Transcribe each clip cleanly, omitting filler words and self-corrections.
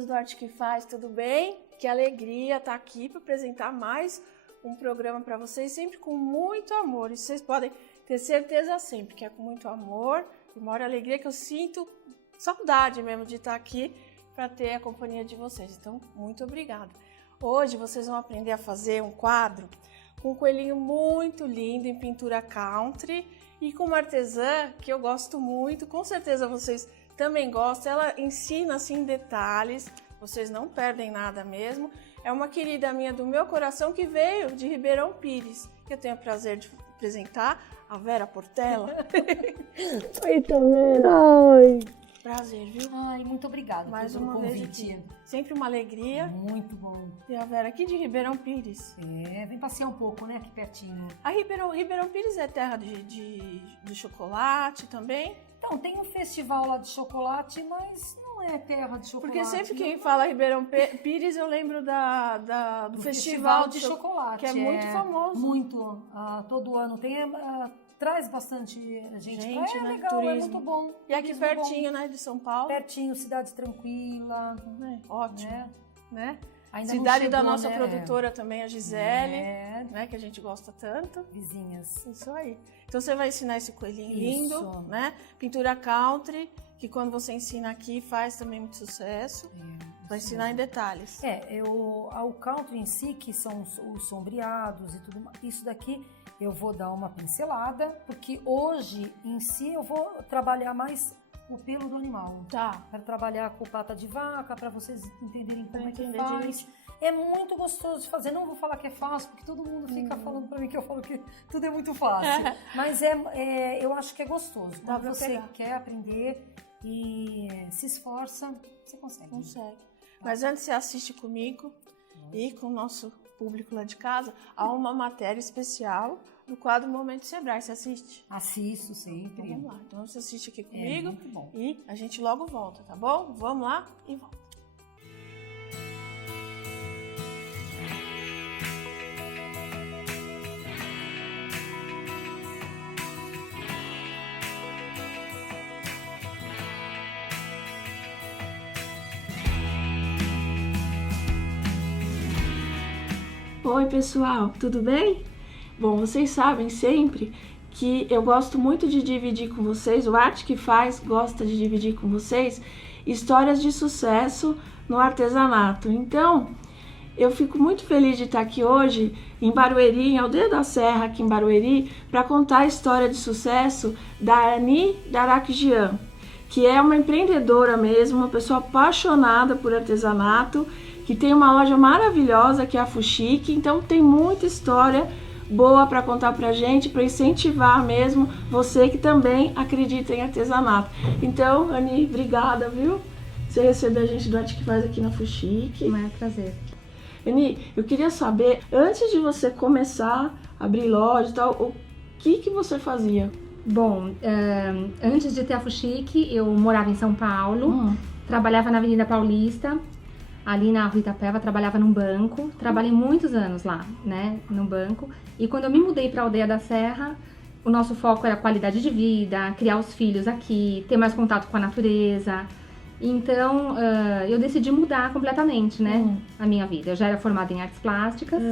amigos do Arte que Faz, tudo bem? Que alegria estar aqui para apresentar mais um programa para vocês, sempre com muito amor. E vocês podem ter certeza sempre que é com muito amor e maior alegria, que eu sinto saudade mesmo de estar aqui para ter a companhia de vocês. Então, muito obrigada. Hoje vocês vão aprender a fazer um quadro com um coelhinho muito lindo em pintura country e com uma artesã que eu gosto muito, com certeza vocês também gostam. Ela ensina assim em detalhes, vocês não perdem nada mesmo. É uma querida minha do meu coração que veio de Ribeirão Pires, que eu tenho o prazer de apresentar, a Vera Portela. Oi, Tamara. Ai. Prazer, viu? Ai, muito obrigada Mais pelo uma convite. vez aqui. Sempre uma alegria. Muito bom. E a Vera aqui de Ribeirão Pires. Vem passear um pouco, né, aqui pertinho. A Ribeirão Pires é terra de chocolate também? Então, tem um festival lá de chocolate, mas não é terra de chocolate. Porque sempre que fala Ribeirão Pires, eu lembro do festival de chocolate, que é muito famoso. Muito. Todo ano tem... traz bastante gente né? Legal, turismo. É muito bom. E aqui pertinho, né, de São Paulo. Pertinho, cidade tranquila. Ótimo. Né? Ainda cidade chegou, da nossa né? produtora também, a Gisele, né, que a gente gosta tanto. Vizinhas. Isso aí. Então você vai ensinar esse coelhinho lindo, né? Pintura country, que quando você ensina aqui faz também muito sucesso. Vai ensinar em detalhes. O country em si, que são os sombreados e tudo mais, isso daqui eu vou dar uma pincelada, porque hoje em si eu vou trabalhar mais o pelo do animal. Tá. Para trabalhar com pata de vaca, para vocês entenderem como é que entender faz. direitinho. É muito gostoso de fazer. Não vou falar que é fácil, porque todo mundo fica falando para mim que eu falo que tudo é muito fácil. Mas eu acho que é gostoso. Quando você quer aprender e se esforça, você consegue. Consegue. Mas antes você assiste comigo e com o nosso público lá de casa, há uma matéria especial do quadro Momento Sebrae. Você assiste? Assisto sempre. Então vamos lá. Então você assiste aqui comigo muito bom. E a gente logo volta, tá bom? Vamos lá e volta. Oi pessoal, tudo bem? Bom, vocês sabem sempre que eu gosto muito de dividir com vocês, o Arte que Faz gosta de dividir com vocês histórias de sucesso no artesanato. Então, eu fico muito feliz de estar aqui hoje em Barueri, em Aldeia da Serra, aqui em Barueri, para contar a história de sucesso da Ani Darakjian, que é uma empreendedora mesmo, uma pessoa apaixonada por artesanato, que tem uma loja maravilhosa que é a Fuxique. Então tem muita história boa para contar pra gente, para incentivar mesmo você que também acredita em artesanato. Então, Ani, obrigada, viu? Você recebeu a gente do Arte que Faz aqui na Fuxique. É um prazer. Ani, eu queria saber, antes de você começar a abrir loja e tal, o que você fazia? Bom, antes de ter a Fuxique, eu morava em São Paulo, trabalhava na Avenida Paulista, ali na Rua Itapeva, trabalhava num banco, trabalhei muitos anos lá, né, num banco, e quando eu me mudei para a Aldeia da Serra, o nosso foco era qualidade de vida, criar os filhos aqui, ter mais contato com a natureza, então eu decidi mudar completamente, né, a minha vida. Eu já era formada em artes plásticas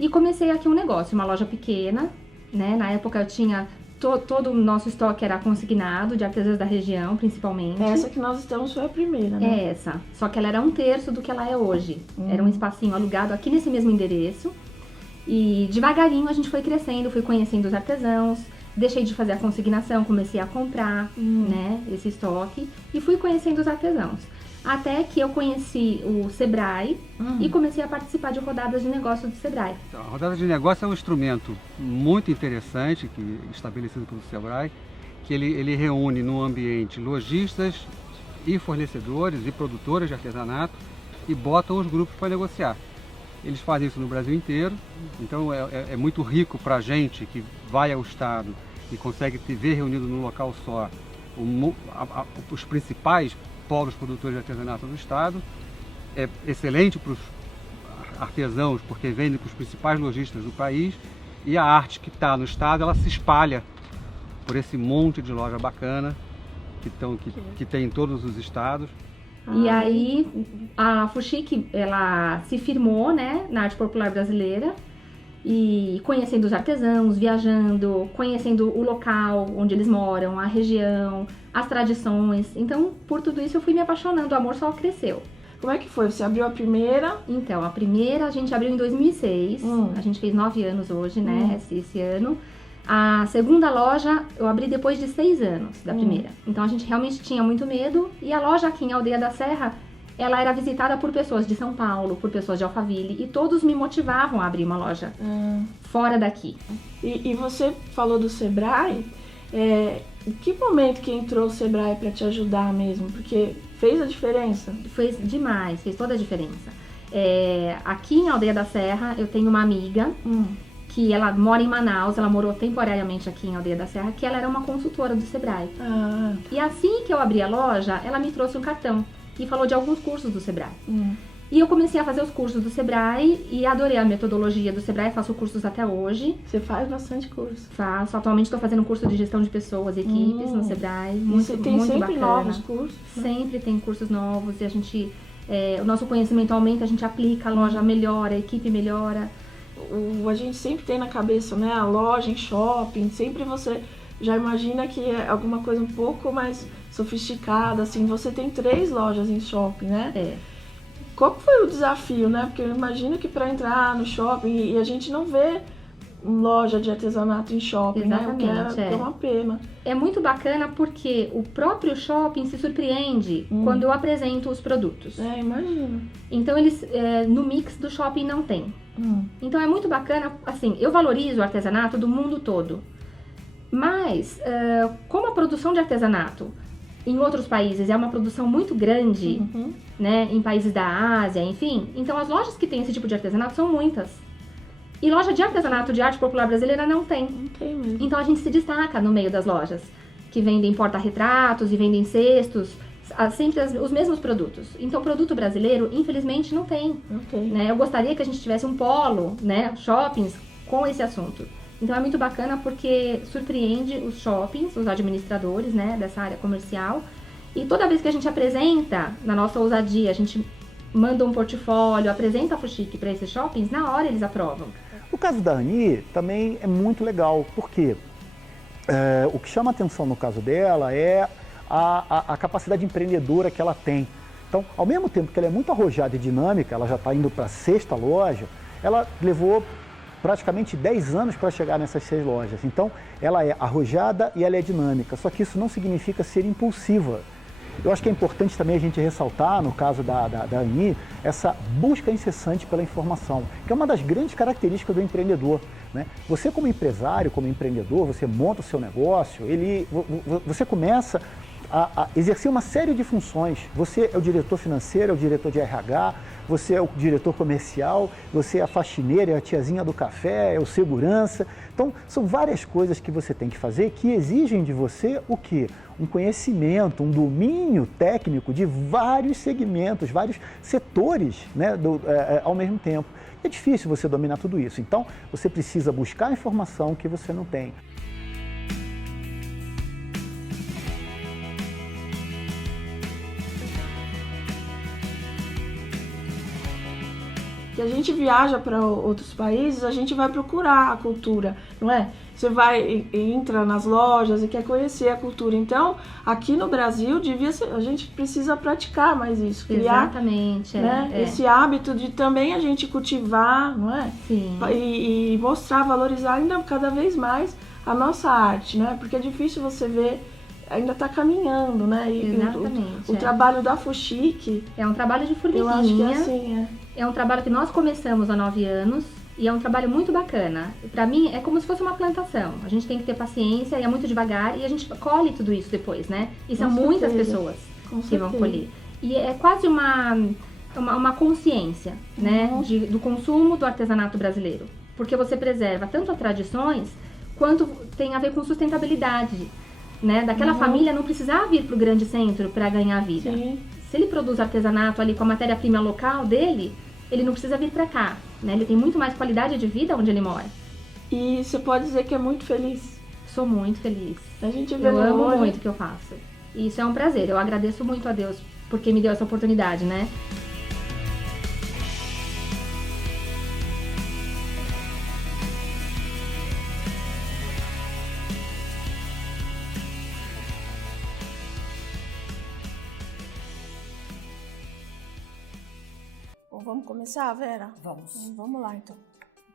e comecei aqui um negócio, uma loja pequena, né, na época eu tinha... Todo o nosso estoque era consignado, de artesãs da região, principalmente. Essa que nós estamos foi a primeira, né? É essa. Só que ela era 1/3 do que ela é hoje. Era um espacinho alugado aqui nesse mesmo endereço. E devagarinho a gente foi crescendo, fui conhecendo os artesãos. Deixei de fazer a consignação, comecei a comprar, né, esse estoque. E fui conhecendo os artesãos. Até que eu conheci o Sebrae e comecei a participar de rodadas de negócio do Sebrae. Então, a rodada de negócio é um instrumento muito interessante, estabelecido pelo Sebrae, que ele reúne no ambiente lojistas e fornecedores e produtores de artesanato e botam os grupos para negociar. Eles fazem isso no Brasil inteiro, então é muito rico para a gente que vai ao estado e consegue te ver reunido num local só os principais polos produtores de artesanato do estado. É excelente para os artesãos porque vende para os principais lojistas do país, e a arte que está no estado, ela se espalha por esse monte de loja bacana que tem em todos os estados. E aí, a Fuxique, ela se firmou, né, na arte popular brasileira, e conhecendo os artesãos, viajando, conhecendo o local onde eles moram, a região, as tradições. Então, por tudo isso, eu fui me apaixonando, o amor só cresceu. Como é que foi? Você abriu a primeira? Então, a primeira a gente abriu em 2006, a gente fez 9 anos hoje, né, esse ano. A segunda loja eu abri depois de 6 anos da primeira. Então a gente realmente tinha muito medo. E a loja aqui em Aldeia da Serra, ela era visitada por pessoas de São Paulo, por pessoas de Alphaville. E todos me motivavam a abrir uma loja fora daqui. E você falou do Sebrae. Em que momento que entrou o Sebrae para te ajudar mesmo? Porque fez a diferença? Fez demais, fez toda a diferença. Aqui em Aldeia da Serra eu tenho uma amiga... que ela mora em Manaus, ela morou temporariamente aqui em Aldeia da Serra, que ela era uma consultora do Sebrae. E assim que eu abri a loja, ela me trouxe um cartão e falou de alguns cursos do Sebrae. E eu comecei a fazer os cursos do Sebrae e adorei a metodologia do Sebrae, faço cursos até hoje. Você faz bastante curso? Faço, atualmente estou fazendo um curso de gestão de pessoas, equipes no Sebrae, Você tem muito sempre bacana. novos cursos? Sempre tem cursos novos e a gente, o nosso conhecimento aumenta, a gente aplica, a loja melhora, a equipe melhora. A gente sempre tem na cabeça, né, a loja em shopping, sempre você já imagina que é alguma coisa um pouco mais sofisticada, assim, você tem 3 lojas em shopping, né? Qual foi o desafio, né? Porque eu imagino que para entrar no shopping, e a gente não vê loja de artesanato em shopping, exatamente, né? O que é uma pena. É muito bacana porque o próprio shopping se surpreende quando eu apresento os produtos. Imagino. Então eles, no mix do shopping não tem. Então é muito bacana, assim, eu valorizo o artesanato do mundo todo. Mas, como a produção de artesanato em outros países é uma produção muito grande, né, em países da Ásia, enfim, então as lojas que têm esse tipo de artesanato são muitas. E loja de artesanato de arte popular brasileira não tem. Não tem mesmo. Então a gente se destaca no meio das lojas, que vendem porta-retratos e vendem cestos, sempre os mesmos produtos. Então produto brasileiro, infelizmente, não tem. Né? Eu gostaria que a gente tivesse um polo, né, shoppings, com esse assunto. Então é muito bacana porque surpreende os shoppings, os administradores, né, dessa área comercial. E toda vez que a gente apresenta, na nossa ousadia, a gente manda um portfólio, apresenta a Fuxique para esses shoppings, na hora eles aprovam. O caso da Ani também é muito legal, porque o que chama atenção no caso dela é a capacidade empreendedora que ela tem. Então, ao mesmo tempo que ela é muito arrojada e dinâmica, ela já está indo para a 6ª loja, ela levou praticamente 10 anos para chegar nessas 6 lojas. Então, ela é arrojada e ela é dinâmica, só que isso não significa ser impulsiva. Eu acho que é importante também a gente ressaltar, no caso da Ani, essa busca incessante pela informação, que é uma das grandes características do empreendedor, né? Você como empresário, como empreendedor, você monta o seu negócio, você começa a exercer uma série de funções. Você é o diretor financeiro, é o diretor de RH, você é o diretor comercial, você é a faxineira, é a tiazinha do café, é o segurança. Então, são várias coisas que você tem que fazer que exigem de você o quê? Um conhecimento, um domínio técnico de vários segmentos, vários setores, né, ao mesmo tempo. É difícil você dominar tudo isso. Então, você precisa buscar a informação que você não tem. Que a gente viaja para outros países, a gente vai procurar a cultura, não é? Você entra nas lojas e quer conhecer a cultura. Então, aqui no Brasil, a gente precisa praticar mais isso. Criar, exatamente, né, esse hábito de também a gente cultivar, não é? Sim. E mostrar, valorizar ainda cada vez mais a nossa arte, né? Porque é difícil você ver, ainda está caminhando, né? E exatamente. O trabalho da Fuxique é um trabalho de formiguinha. Eu acho que é assim, É um trabalho que nós começamos há 9 anos e é um trabalho muito bacana. Pra mim, é como se fosse uma plantação. A gente tem que ter paciência e é muito devagar e a gente colhe tudo isso depois, né? E são muitas pessoas que vão colher. E é quase uma consciência, né? Do consumo do artesanato brasileiro. Porque você preserva tanto as tradições quanto tem a ver com sustentabilidade, né? Daquela família não precisar vir pro grande centro para ganhar vida. Sim. Se ele produz artesanato ali com a matéria-prima local dele, ele não precisa vir pra cá, né? Ele tem muito mais qualidade de vida onde ele mora. E você pode dizer que é muito feliz? Sou muito feliz. A gente vê eu amo muito o que eu faço. E isso é um prazer. Eu agradeço muito a Deus porque me deu essa oportunidade, né? Vamos começar, Vera? Vamos. Vamos lá, então.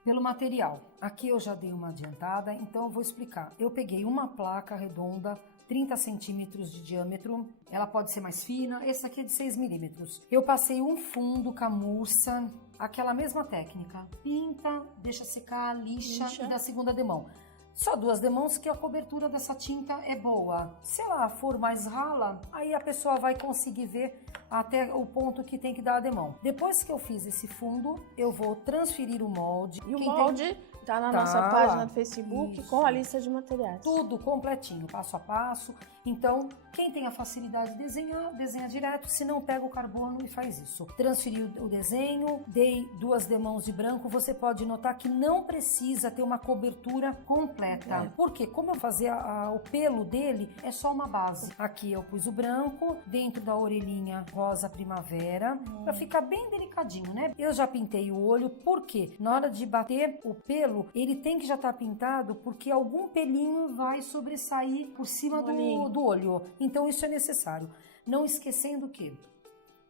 Pelo material. Aqui eu já dei uma adiantada, então eu vou explicar. Eu peguei uma placa redonda, 30 centímetros de diâmetro. Ela pode ser mais fina. Essa aqui é de 6 milímetros. Eu passei um fundo camurça, aquela mesma técnica. Pinta, deixa secar, lixa e dá segunda demão. Só 2 demãos que a cobertura dessa tinta é boa. Se ela for mais rala, aí a pessoa vai conseguir ver até o ponto que tem que dar a demão. Depois que eu fiz esse fundo, eu vou transferir o molde. E o molde tá na nossa página do Facebook, isso, com a lista de materiais. Tudo completinho, passo a passo. Então, quem tem a facilidade de desenhar, desenha direto. Se não, pega o carbono e faz isso. Transferi o desenho, dei 2 demãos de branco. Você pode notar que não precisa ter uma cobertura completa. Porque como eu fazia o pelo dele, é só uma base. Aqui eu pus o branco, dentro da orelhinha rosa primavera, para ficar bem delicadinho, né? Eu já pintei o olho, porque na hora de bater o pelo, ele tem que já estar pintado, porque algum pelinho vai sobressair por cima do olho. Então isso é necessário. Não esquecendo que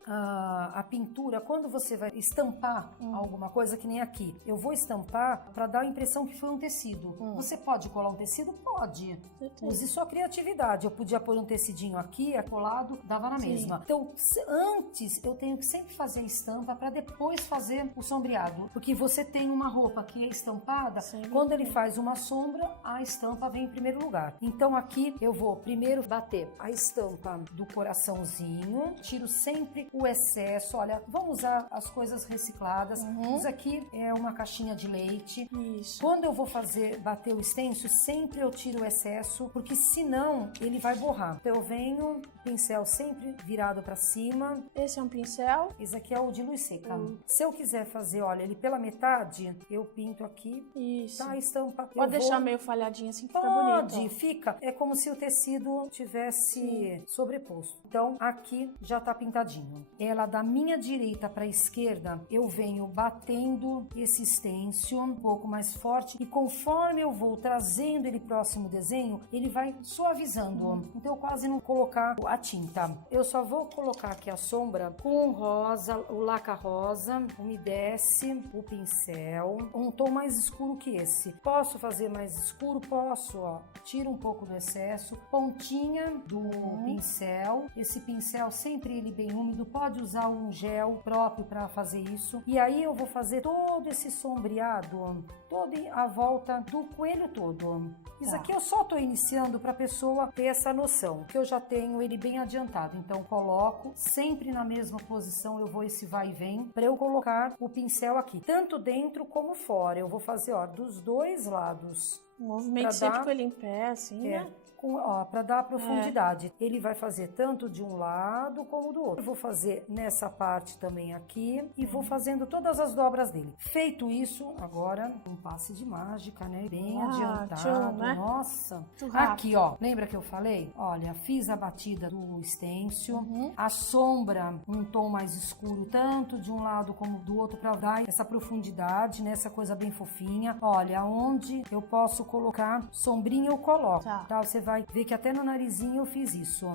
a pintura, quando você vai estampar alguma coisa, que nem aqui, eu vou estampar para dar a impressão que foi um tecido. Você pode colar um tecido? Pode. Use sua criatividade. Eu podia pôr um tecidinho aqui, colado, dava na mesma. Então, antes, eu tenho que sempre fazer a estampa para depois fazer o sombreado. Porque você tem uma roupa que é estampada, quando ele faz uma sombra, a estampa vem em primeiro lugar. Então, aqui, eu vou primeiro bater a estampa do coraçãozinho, tiro sempre o excesso. Olha, vamos usar as coisas recicladas. Isso aqui é uma caixinha de leite. Isso. Quando eu vou bater o stencil, sempre eu tiro o excesso, porque senão ele vai borrar. Então eu venho, pincel sempre virado para cima. Esse é um pincel? Esse aqui é o de luz seca. Se eu quiser fazer, olha, ele pela metade, eu pinto aqui. Isso. Tá, a estampa. Pode deixar meio falhadinho assim que fica bonito. bonito. Fica. É como se o tecido tivesse sobreposto. Então, aqui já tá pintadinho. Ela da minha direita para a esquerda, eu venho batendo esse stencil um pouco mais forte, e conforme eu vou trazendo ele próximo ao desenho, ele vai suavizando. Então eu quase não colocar a tinta. Eu só vou colocar aqui a sombra com rosa, o laca rosa, umedece o pincel, um tom mais escuro que esse. Posso fazer mais escuro? Posso, ó. Tiro um pouco do excesso, pontinha do pincel. Esse pincel sempre ele bem úmido, pode usar um gel próprio para fazer isso. E aí eu vou fazer todo esse sombreado, toda a volta do coelho todo. Isso aqui eu só tô iniciando para a pessoa ter essa noção, que eu já tenho ele bem adiantado. Então coloco sempre na mesma posição, eu vou esse vai e vem, para eu colocar o pincel aqui, tanto dentro como fora. Eu vou fazer, ó, dos 2 lados. Um movimento sempre com ele em pé, assim, né? Para dar profundidade. Ele vai fazer tanto de um lado como do outro. Eu vou fazer nessa parte também aqui e vou fazendo todas as dobras dele. Feito isso, agora um passe de mágica, né? Bem adiantado. Tchau, né? Nossa. Aqui, ó. Lembra que eu falei? Olha, fiz a batida do stencil. A sombra, um tom mais escuro, tanto de um lado como do outro, para dar essa profundidade, né? Essa coisa bem fofinha. Olha, onde eu posso colocar sombrinha, eu coloco. Tá? Você vai ver que até no narizinho eu fiz isso.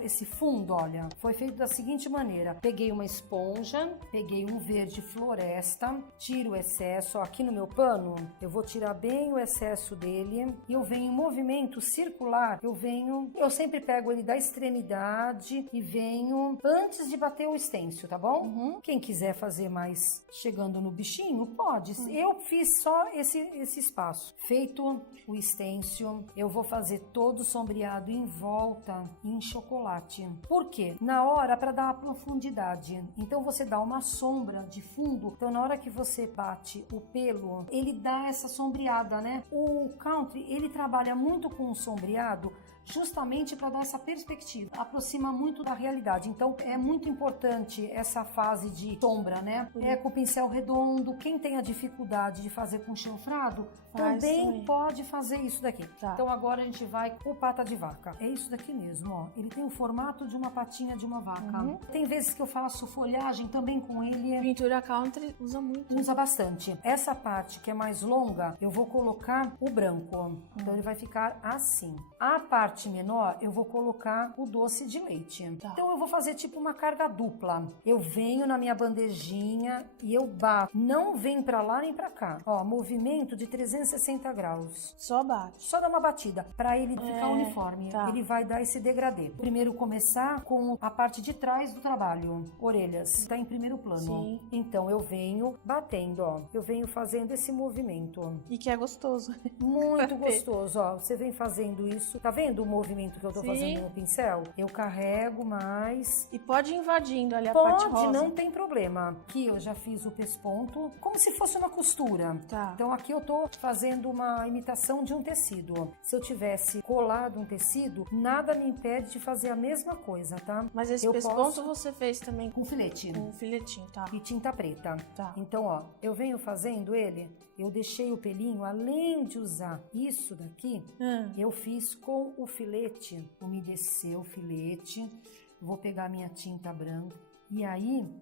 Esse fundo, olha, foi feito da seguinte maneira. Peguei uma esponja, peguei um verde floresta, tiro o excesso. Ó, aqui no meu pano, eu vou tirar bem o excesso dele e eu venho em movimento circular. Eu sempre pego ele da extremidade e venho antes de bater o stencil, tá bom? Quem quiser fazer mais chegando no bichinho, pode. Eu fiz só esse espaço. Feito o stencil, eu vou fazer todo sombreado em volta em chocolate. Por quê? Na hora, para dar a profundidade. Então você dá uma sombra de fundo. Então na hora que você bate o pelo, ele dá essa sombreada, né? O country, ele trabalha muito com o sombreado justamente para dar essa perspectiva, aproxima muito da realidade. Então é muito importante essa fase de sombra, né? É com o pincel redondo. Quem tem a dificuldade de fazer com chanfrado também pode fazer isso daqui. Então agora a gente vai com pata de vaca. É isso daqui mesmo, ó. Ele tem o formato de uma patinha de uma vaca. Tem vezes que eu faço folhagem também com ele. Pintura country usa muito. Usa bastante. Essa parte que é mais longa, eu vou colocar o branco. Então ele vai ficar assim. A parte menor, eu vou colocar o doce de leite. Então eu vou fazer tipo uma carga dupla. Eu venho na minha bandejinha e eu bato. Não vem pra lá nem pra cá. Ó, movimento de 360 graus. Só bate. Só dá uma batida pra ele ficar uniforme. Ele vai dar esse degradê. Primeiro começar com a parte de trás do trabalho. Orelhas. Tá em primeiro plano. Sim. Então eu venho batendo, ó. Eu venho fazendo esse movimento. E que é gostoso. Muito gostoso, ó. Você vem fazendo isso. Tá vendo o movimento que eu tô fazendo no pincel? Eu carrego mais. E pode ir invadindo ali a parte rosa. Não tem problema. Aqui eu já fiz o pesponto como se fosse uma costura. Então aqui eu tô fazendo uma imitação de um tecido. Se eu tivesse colado um tecido, nada me impede de fazer a mesma coisa, tá? Mas esse pesponto você fez também com filete. Com filetinho, tá. E tinta preta. Então, ó, eu venho fazendo ele, eu deixei o pelinho, além de usar isso daqui, eu fiz com o filete, umedeceu o filete, vou pegar minha tinta branca e aí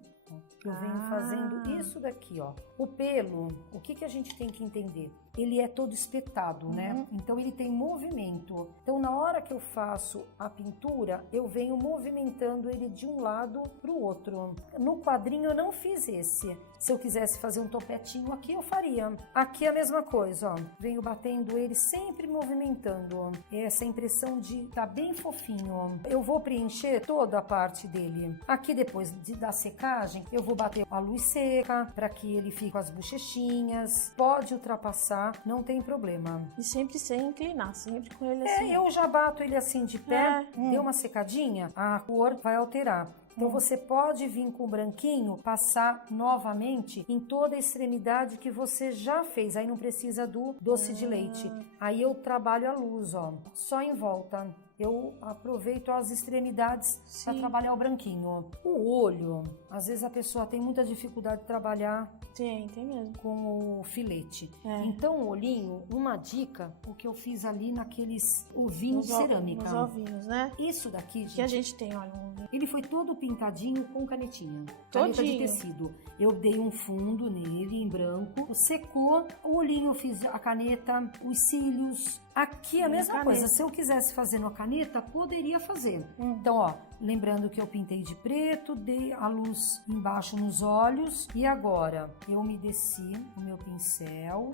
eu venho fazendo isso daqui, ó. O pelo, o que a gente tem que entender? Ele é todo espetado, né? Então ele tem movimento. Então na hora que eu faço a pintura, eu venho movimentando ele de um lado pro outro. No quadrinho eu não fiz esse. Se eu quisesse fazer um topetinho aqui, eu faria. Aqui é a mesma coisa, ó. Venho batendo ele, sempre movimentando. Essa impressão de tá bem fofinho. Eu vou preencher toda a parte dele. Aqui depois da secagem, eu vou bater a luz seca para que ele fique com as bochechinhas. Pode ultrapassar, não tem problema. E sempre sem inclinar, sempre com ele assim. Eu já bato ele assim de pé, deu uma secadinha, a cor vai alterar. Então você pode vir com o branquinho, passar novamente em toda a extremidade que você já fez. Aí não precisa do doce de leite. Aí eu trabalho a luz, ó, só em volta. Eu aproveito as extremidades para trabalhar o branquinho. O olho, às vezes a pessoa tem muita dificuldade de trabalhar tem mesmo. Com o filete. Então o olhinho, uma dica, o que eu fiz ali naqueles ovinhos de cerâmica. Os ovinhos, né? Isso daqui, gente, que a gente tem, olha, um ovinho. Ele foi todo pintadinho com canetinha. Todinho. Caneta de tecido. Eu dei um fundo nele em branco, secou, o olhinho eu fiz a caneta, os cílios. Aqui a mesma coisa, se eu quisesse fazer na caneta, poderia fazer. Então, ó, lembrando que eu pintei de preto, dei a luz embaixo nos olhos e agora eu umedeci o meu pincel,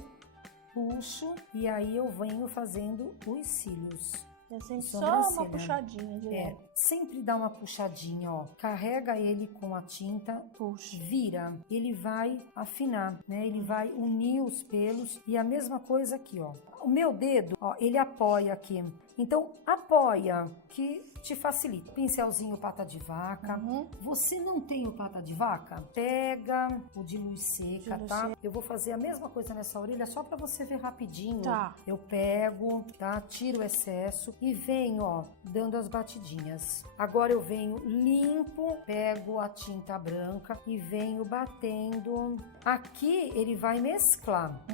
puxo e aí eu venho fazendo os cílios. É sempre só uma puxadinha de leve. Sempre dá uma puxadinha, ó. Carrega ele com a tinta, puxa, vira. Ele vai afinar, né? Ele vai unir os pelos e a mesma coisa aqui, ó. O meu dedo, ó, ele apoia aqui. Então, apoia, que te facilita. Pincelzinho pata de vaca. Você não tem o pata de vaca? Pega o de luz seca, tá? Eu vou fazer a mesma coisa nessa orelha só pra você ver rapidinho. Eu pego, tá? Tiro o excesso e venho, ó, dando as batidinhas. Agora eu venho limpo, pego a tinta branca e venho batendo. Aqui ele vai mesclar,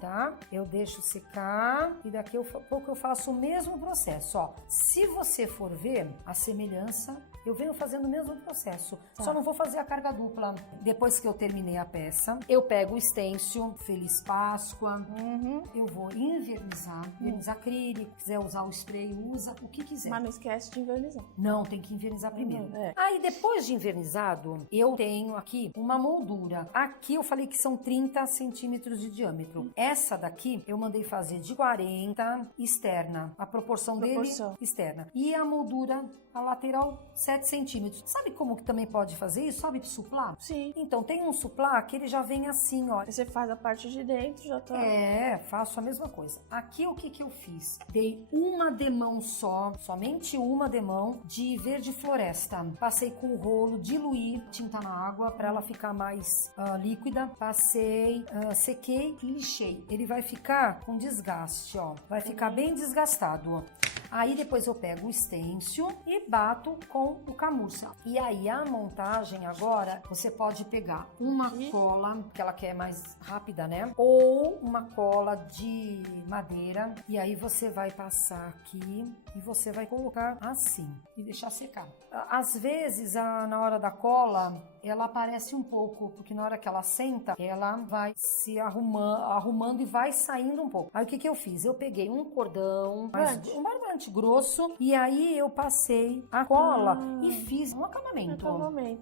tá? Eu deixo secar e daqui a pouco eu faço o mesmo processo, ó. Se você for ver a semelhança, eu venho fazendo o mesmo processo. Só não vou fazer a carga dupla. Depois que eu terminei a peça, eu pego o stencil, Feliz Páscoa, eu vou invernizar, verniz acrílico, quiser usar o spray, usa o que quiser. Mas não esquece de invernizar. Não, tem que invernizar primeiro. Aí depois de invernizado, eu tenho aqui uma moldura. Aqui eu falei que são 30 centímetros de diâmetro. Essa daqui eu mandei fazer de 40 externa. A proporção dele externa. E a moldura, a lateral, 7 centímetros. Sabe como que também pode fazer isso? Sabe suplá? Sim. Então, tem um suplá que ele já vem assim, ó. Você faz a parte de dentro, já tá... Faço a mesma coisa. Aqui o que eu fiz? Dei uma demão só, somente uma demão de verde floresta. Passei com o rolo, diluí tinta na água para ela ficar mais líquida. Passei, sequei e lixei. Ele vai ficar com desgaste, ó. Vai ficar bem desgastado, ó. Aí depois eu pego o stencil e bato com o camurça. E aí a montagem agora, você pode pegar uma cola, que ela quer mais rápida, né? Ou uma cola de madeira. E aí você vai passar aqui e você vai colocar assim e deixar secar. Às vezes, na hora da cola, ela aparece um pouco, porque na hora que ela senta, ela vai se arrumando e vai saindo um pouco. Aí o que eu fiz? Eu peguei um cordão, um barbante grosso, e aí eu passei a cola e fiz um acabamento.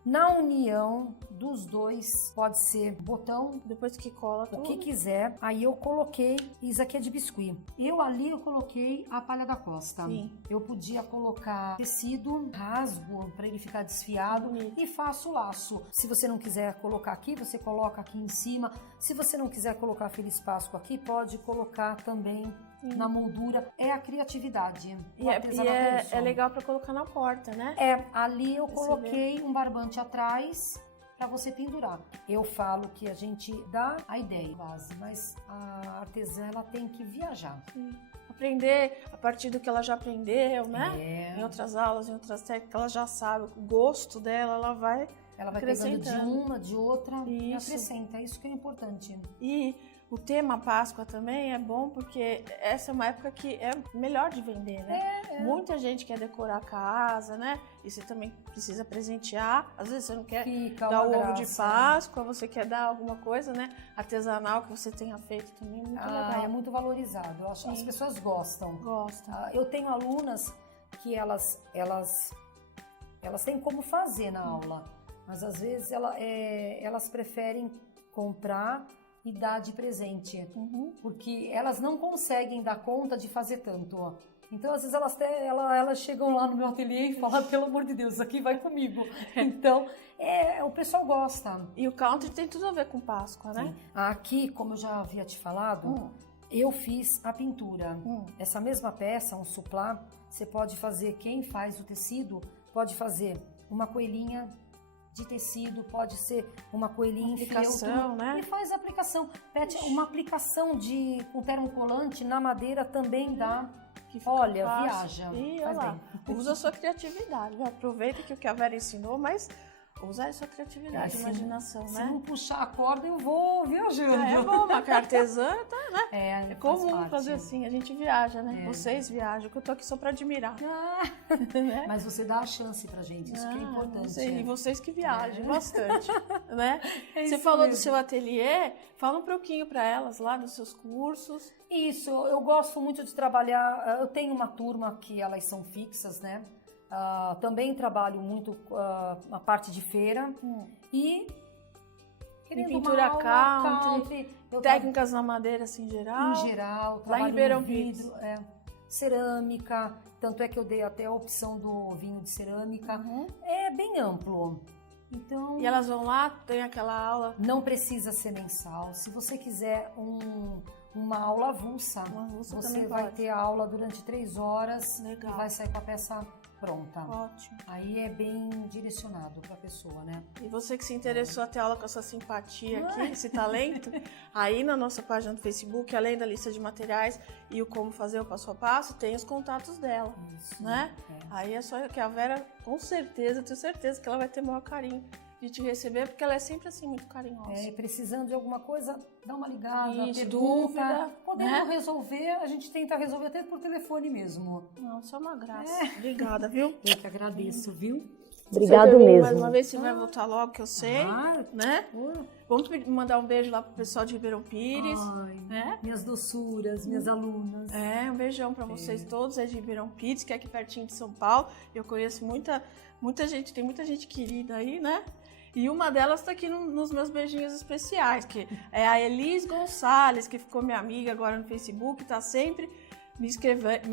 Na união dos dois, pode ser botão, depois que cola o que quiser. Aí eu coloquei, isso aqui é de biscuit. Eu coloquei a palha da costa. Sim. Eu podia colocar tecido, rasgo para ele ficar desfiado e faço o laço. Se você não quiser colocar aqui, você coloca aqui em cima. Se você não quiser colocar Feliz Páscoa aqui, pode colocar também na moldura. É a criatividade. E é legal para colocar na porta, né? Ali eu coloquei um barbante atrás para você pendurar. Eu falo que a gente dá a ideia base, mas a artesã ela tem que viajar. Aprender a partir do que ela já aprendeu, né? Em outras aulas, em outras técnicas, ela já sabe o gosto dela, ela vai pegando de uma, de outra e acrescenta. Isso que é importante. E o tema Páscoa também é bom porque essa é uma época que é melhor de vender, né? Muita gente quer decorar a casa, né? E você também precisa presentear. Às vezes você não quer dar o ovo de Páscoa, você quer dar alguma coisa, né? Artesanal que você tenha feito também, muito legal. É muito valorizado. Eu acho que as pessoas gostam. Eu tenho alunas que elas têm como fazer na aula, mas às vezes elas preferem comprar e dar de presente, porque elas não conseguem dar conta de fazer tanto. Então, às vezes, elas chegam lá no meu ateliê e falam, pelo amor de Deus, isso aqui vai comigo. Então, o pessoal gosta. E o country tem tudo a ver com Páscoa, né? Aqui, como eu já havia te falado, eu fiz a pintura. Essa mesma peça, um suplá, você pode fazer, quem faz o tecido, pode fazer uma coelhinha de tecido, pode ser uma coelhinha em feltro, né? E faz a aplicação. Uma aplicação com termocolante na madeira também dá. Olha, viaja. E olha lá, usa a sua criatividade. Aproveita que o que a Vera ensinou, mas usa a sua criatividade, imaginação, né? Se não puxar a corda, eu vou viajando. É bom, mas a artesã, né? É comum fazer assim, a gente viaja, né? Vocês viajam, que eu tô aqui só pra admirar. Né? Mas você dá a chance pra gente, isso que é importante. E vocês que viajam bastante, né? Você falou mesmo do seu ateliê, fala um pouquinho pra elas lá dos seus cursos. Isso, eu gosto muito de trabalhar, eu tenho uma turma que elas são fixas, né? Também trabalho muito a parte de feira e pintura country, técnicas na madeira assim, em geral. Lá em Ribeirão Pires. Cerâmica, tanto é que eu dei até a opção do vinho de cerâmica. É bem amplo. Então, e elas vão lá, tem aquela aula? Não precisa ser mensal. Se você quiser uma aula avulsa, você vai ter a aula durante 3 horas. Legal. E vai sair com a peça pronta. Ótimo. Aí é bem direcionado para a pessoa, né? E você que se interessou a ter aula com essa simpatia aqui, esse talento, aí na nossa página do Facebook, além da lista de materiais e o como fazer o passo a passo, tem os contatos dela, né? Aí é só que a Vera, com certeza, eu tenho certeza que ela vai ter o maior carinho de te receber, porque ela é sempre assim, muito carinhosa. Precisando de alguma coisa, dá uma ligada, dúvida. Podendo resolver, a gente tenta resolver até por telefone mesmo. Não, isso é uma graça. Obrigada, viu? Eu que agradeço, viu? Obrigado mesmo. Mais uma vez, você vai voltar logo, que eu sei, né? Vamos mandar um beijo lá pro pessoal de Ribeirão Pires. Minhas doçuras, minhas alunas. Um beijão pra vocês todos, de Ribeirão Pires, que é aqui pertinho de São Paulo. Eu conheço muita gente, tem muita gente querida aí, né? E uma delas tá aqui nos meus beijinhos especiais, que é a Elis Gonçalves, que ficou minha amiga agora no Facebook, tá sempre me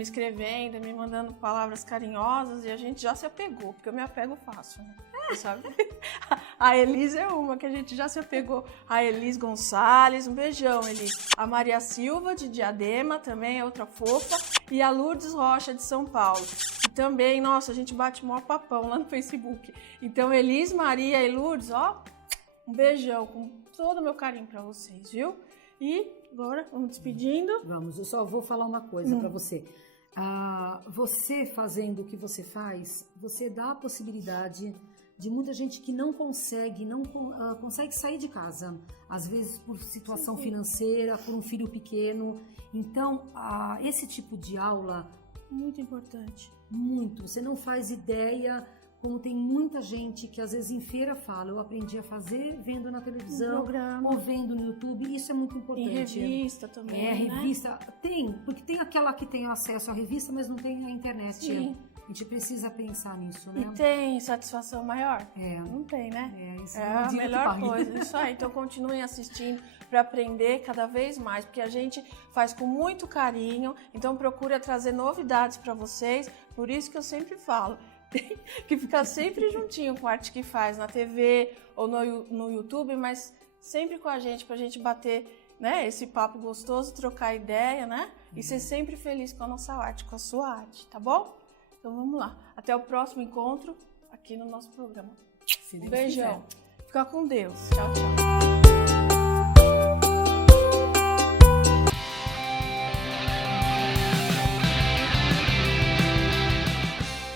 escrevendo, me mandando palavras carinhosas, e a gente já se apegou, porque eu me apego fácil, né? Sabe? A Elis é uma que a gente já se apegou. A Elis Gonçalves, um beijão, Elis. A Maria Silva, de Diadema, também é outra fofa. E a Lourdes Rocha, de São Paulo. E também, nossa, a gente bate maior papão lá no Facebook. Então, Elis, Maria e Lourdes, um beijão com todo o meu carinho pra vocês, viu? E agora, vamos despedindo. Vamos, eu só vou falar uma coisa pra você. Você fazendo o que você faz, você dá a possibilidade de muita gente que não consegue sair de casa, às vezes por situação financeira, por um filho pequeno. Então, esse tipo de aula... Muito importante. Muito. Você não faz ideia como tem muita gente que às vezes em feira fala, eu aprendi a fazer vendo na televisão ou vendo no YouTube, isso é muito importante. Em revista também, revista. Tem, porque tem aquela que tem acesso à revista, mas não tem a internet. Sim. A gente precisa pensar nisso, né? E tem satisfação maior? Não tem, né? Isso é a melhor coisa. Isso aí. Então continuem assistindo para aprender cada vez mais, porque a gente faz com muito carinho. Então procura trazer novidades para vocês. Por isso que eu sempre falo, tem que ficar sempre juntinho com a Arte que Faz na TV ou no YouTube, mas sempre com a gente, pra gente bater, né, esse papo gostoso, trocar ideia, né? E ser sempre feliz com a nossa arte, com a sua arte, tá bom? Então vamos lá. Até o próximo encontro aqui no nosso programa. Um beijão. Fica com Deus. Tchau, tchau.